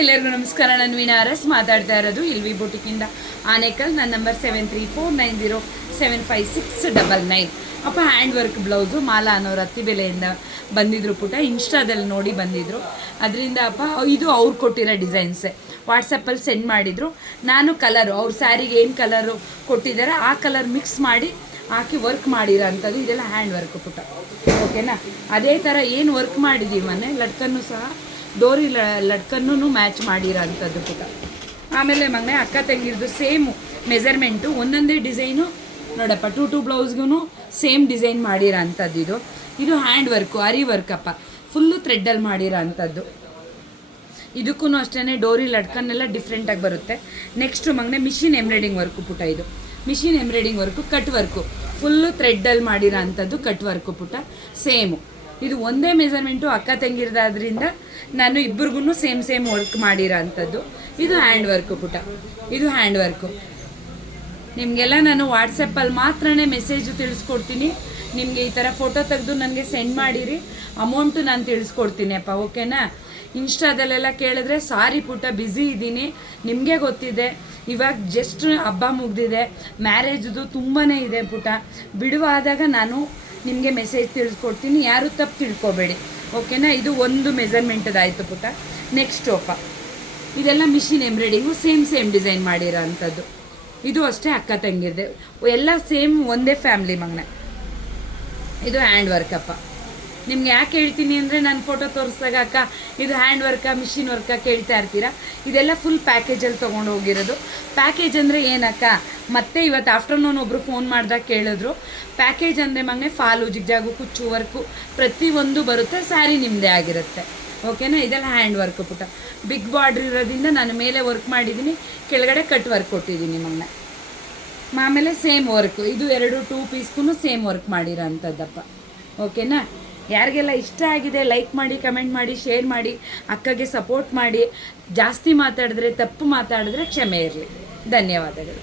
ಎಲ್ಲರಿಗೂ ನಮಸ್ಕಾರ. ನಾನು ವೀಣಾ ಅರಸ್ ಮಾತಾಡ್ತಾ ಇರೋದು ಇಲ್ವಿ ಬೊಟಿಕಿಂದ ಆನೇಕಲ್. ನನ್ನ ನಂಬರ್ 7349075699. ಅಪ್ಪ ಹ್ಯಾಂಡ್ ವರ್ಕ್ ಬ್ಲೌಸು ಮಾಲಾ ಅನ್ನೋರು ಅತ್ತಿಬೆಲೆಯಿಂದ ಬಂದಿದ್ರು ಪುಟ, ಇನ್ಸ್ಟಾದಲ್ಲಿ ನೋಡಿ ಬಂದಿದ್ರು. ಅದರಿಂದ ಅಪ್ಪ ಇದು ಅವ್ರು ಕೊಟ್ಟಿರೋ ಡಿಸೈನ್ಸೇ ವಾಟ್ಸಪ್ಪಲ್ಲಿ ಸೆಂಡ್ ಮಾಡಿದರು. ನಾನು ಕಲರು ಅವ್ರ ಸ್ಯಾರಿಗೆ ಏನು ಕಲರು ಕೊಟ್ಟಿದ್ದಾರೆ ಆ ಕಲರ್ ಮಿಕ್ಸ್ ಮಾಡಿ ಹಾಕಿ ವರ್ಕ್ ಮಾಡಿರೋ ಅಂಥದ್ದು. ಇದೆಲ್ಲ ಹ್ಯಾಂಡ್ ವರ್ಕ್ ಪುಟ, ಓಕೆನಾ. ಅದೇ ಥರ ಏನು ವರ್ಕ್ ಮಾಡಿದ್ದೀವಿ ಮೊನ್ನೆ ಲಟ್ಕನ್ನು ಸಹ ಡೋರಿ ಲಟ್ಕನ್ನು ಮ್ಯಾಚ್ ಮಾಡಿರೋ ಅಂಥದ್ದು ಪುಟ. ಆಮೇಲೆ ಮಗನೇ ಅಕ್ಕ ತಂಗಿರ್ದು ಸೇಮು ಮೆಜರ್ಮೆಂಟು, ಒಂದೊಂದೇ ಡಿಸೈನು ನೋಡಪ್ಪ. ಟೂ ಬ್ಲೌಸ್ಗೂ ಸೇಮ್ ಡಿಸೈನ್ ಮಾಡಿರೋ ಅಂಥದ್ದು. ಇದು ಹ್ಯಾಂಡ್ ವರ್ಕು, ಅರಿ ವರ್ಕಪ್ಪ, ಫುಲ್ಲು ಥ್ರೆಡ್ಡಲ್ಲಿ ಮಾಡಿರೋ ಅಂಥದ್ದು. ಇದಕ್ಕೂ ಅಷ್ಟೇ ಡೋರಿ ಲಟ್ಕನ್ನೆಲ್ಲ ಡಿಫ್ರೆಂಟಾಗಿ ಬರುತ್ತೆ. ನೆಕ್ಸ್ಟು ಮಗನೇ ಮಿಷಿನ್ ಎಂಬ್ರಾಯ್ಡಿಂಗ್ ವರ್ಕು ಪುಟ. ಇದು machine embroidery work, cut work, full ಥ್ರೆಡ್ಡಲ್ಲಿ ಮಾಡಿರೋ ಅಂಥದ್ದು ಕಟ್ ವರ್ಕು ಪುಟ. ಸೇಮು ಇದು ಒಂದೇ ಮೆಜರ್ಮೆಂಟು ಅಕ್ಕ ತಂಗಿರ್ದಾದ್ರಿಂದ ನಾನು ಇಬ್ಬರಿಗೂ ಸೇಮ್ ವರ್ಕ್ ಮಾಡಿರೋ ಅಂಥದ್ದು. ಇದು ಹ್ಯಾಂಡ್ ವರ್ಕು ಪುಟ, ಇದು ಹ್ಯಾಂಡ್ ವರ್ಕು. ನಿಮಗೆಲ್ಲ ನಾನು ವಾಟ್ಸಪ್ಪಲ್ಲಿ ಮಾತ್ರನೇ ಮೆಸೇಜು ತಿಳಿಸ್ಕೊಡ್ತೀನಿ. ನಿಮಗೆ ಈ ಥರ ಫೋಟೋ ತೆಗೆದು ನನಗೆ ಸೆಂಡ್ ಮಾಡಿರಿ, ಅಮೌಂಟು ನಾನು ತಿಳಿಸ್ಕೊಡ್ತೀನಿ ಅಪ್ಪ, ಓಕೆನಾ. ಇನ್ಸ್ಟಾದಲ್ಲೆಲ್ಲ ಕೇಳಿದ್ರೆ ಸಾರಿ ಪುಟ, ಬ್ಯುಸಿ ಇದ್ದೀನಿ, ನಿಮಗೆ ಗೊತ್ತಿದೆ. ಇವಾಗ ಜಸ್ಟ್ ಹಬ್ಬ ಮುಗ್ದಿದೆ, ಮ್ಯಾರೇಜ್ದು ತುಂಬಾ ಇದೆ ಪುಟ. ಬಿಡುವಾದಾಗ ನಾನು ನಿಮಗೆ ಮೆಸೇಜ್ ತಿಳಿಸ್ಕೊಡ್ತೀನಿ, ಯಾರು ತಪ್ಪು ತಿಳ್ಕೊಬೇಡಿ, ಓಕೆನಾ. ಇದು ಒಂದು ಮೆಜರ್ಮೆಂಟದಾಯಿತು ಪುಟ. ನೆಕ್ಸ್ಟ್ ಅಪ್ಪ ಇದೆಲ್ಲ ಮಿಷಿನ್ ಎಂಬ್ರಾಯ್ಡಿಂಗು, ಸೇಮ್ ಡಿಸೈನ್ ಮಾಡಿರೋ ಅಂಥದ್ದು. ಇದು ಅಷ್ಟೇ ಅಕ್ಕ ತಂಗಿರ್ದೆ, ಎಲ್ಲ ಸೇಮ್ ಒಂದೇ ಫ್ಯಾಮ್ಲಿ ಮಗನೇ. ಇದು ಹ್ಯಾಂಡ್ ವರ್ಕಪ್ಪ. ನಿಮ್ಗೆ ಯಾಕೆ ಹೇಳ್ತೀನಿ ಅಂದರೆ ನಾನು ಫೋಟೋ ತೋರಿಸಿದಾಗ ಅಕ್ಕ ಇದು ಹ್ಯಾಂಡ್ ವರ್ಕಾ ಮಿಷಿನ್ ವರ್ಕಾ ಕೇಳ್ತಾ ಇರ್ತೀರಾ. ಇದೆಲ್ಲ ಫುಲ್ ಪ್ಯಾಕೇಜಲ್ಲಿ ತೊಗೊಂಡು ಹೋಗಿರೋದು. ಪ್ಯಾಕೇಜ್ ಅಂದರೆ ಏನಕ್ಕ, ಮತ್ತೆ ಇವತ್ತು ಆಫ್ಟರ್ನೂನ್ ಒಬ್ಬರು ಫೋನ್ ಮಾಡಿದಾಗ ಕೇಳಿದ್ರು. ಪ್ಯಾಕೇಜ್ ಅಂದರೆ ಮಗನೇ ಫಾಲು, ಜಿಗ್ಜಾಗು, ಕುಚ್ಚು ವರ್ಕು ಪ್ರತಿಯೊಂದು ಬರುತ್ತೆ, ಸ್ಯಾರಿ ನಿಮ್ಮದೇ ಆಗಿರುತ್ತೆ, ಓಕೆನಾ. ಇದೆಲ್ಲ ಹ್ಯಾಂಡ್ ವರ್ಕು ಪುಟ. ಬಿಗ್ ಬಾರ್ಡ್ರ್ ಇರೋದ್ರಿಂದ ನಾನು ಮೇಲೆ ವರ್ಕ್ ಮಾಡಿದ್ದೀನಿ, ಕೆಳಗಡೆ ಕಟ್ ವರ್ಕ್ ಕೊಟ್ಟಿದ್ದೀನಿ ಮಗನೇ. ಆಮೇಲೆ ಸೇಮ್ ವರ್ಕು, ಇದು 2 ಪೀಸ್ಗೂ ಸೇಮ್ ವರ್ಕ್ ಮಾಡಿರೋ ಅಂಥದ್ದಪ್ಪ, ಓಕೆನಾ. ಯಾರಿಗೆಲ್ಲ ಇಷ್ಟ ಆಗಿದೆ ಲೈಕ್ ಮಾಡಿ, ಕಮೆಂಟ್ ಮಾಡಿ, ಶೇರ್ ಮಾಡಿ, ಅಕ್ಕಗೆ ಸಪೋರ್ಟ್ ಮಾಡಿ. ಜಾಸ್ತಿ ಮಾತಾಡಿದ್ರೆ, ತಪ್ಪು ಮಾತಾಡಿದ್ರೆ ಕ್ಷಮೆ ಇರಲಿ. ಧನ್ಯವಾದಗಳು.